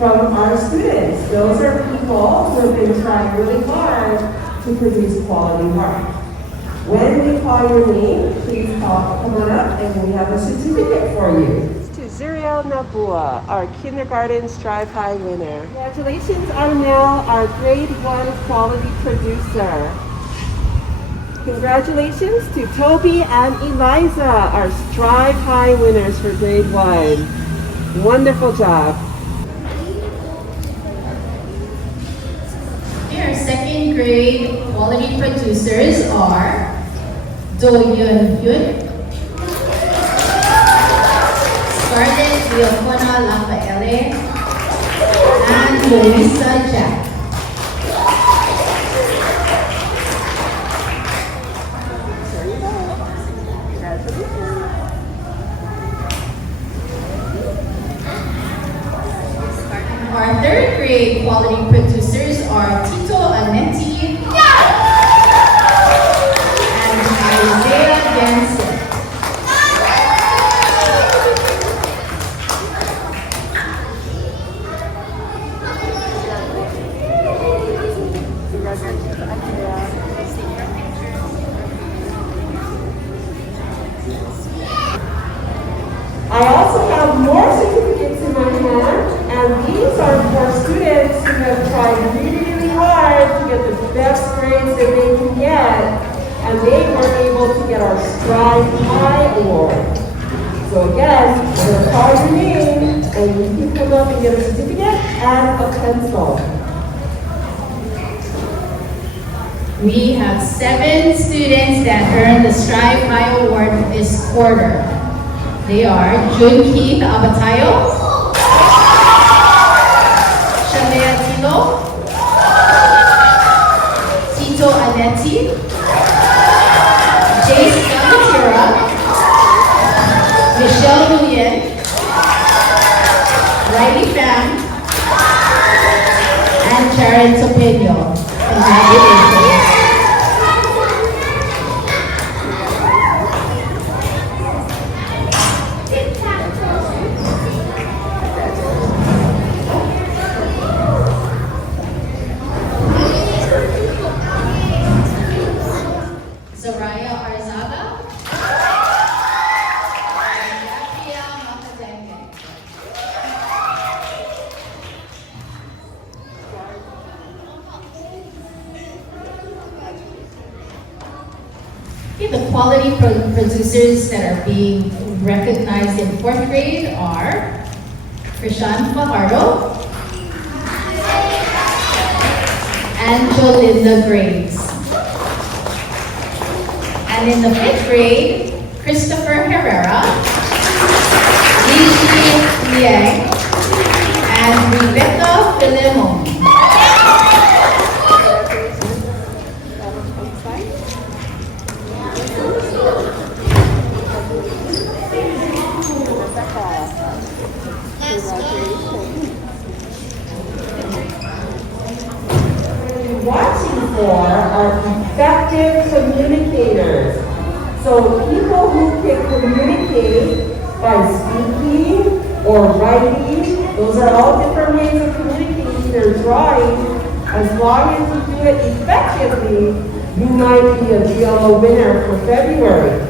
from our students. Those are people who have been trying really hard to produce quality work. When we call your name, please come on up and we have a certificate for you. To Zuriel Nabua, our kindergarten Strive High winner. Congratulations, Arnel, our grade 1 quality producer. Congratulations to Toby and Eliza, our Strive High winners for grade 1. Wonderful job. Our second grade quality producers are Do Yun Yun, Scarlett Leopona Lafaele, and Louisa Jack. Our third grade quality producers are Tito Anetti and Isaiah Benson. I also have more certificates in my hand, and these are for students who have tried really hard to get the best grades that they can get, and they were able to get our Strive High Award. So again, I'm going to call your name, and you can come up and get a certificate and a pencil. We have 7 students that earned the Strive High Award this quarter. They are Jun Keith Abatayo, Shalea Tilo, Tito Anetti, Jace Gamatira, Michelle Nguyen, Riley Pham, and Sharon Topeno. Congratulations. The quality producers that are being recognized in 4th grade are Krishan Fajardo and Jolinda Graves. And in the 5th grade, Christopher Herrera, Lishi Liang, and Rebecca Filemon. Watching for are effective communicators. So people who can communicate by speaking or writing, those are all different ways of communicating or drawing. As long as you do it effectively, you might be a GLO winner for February.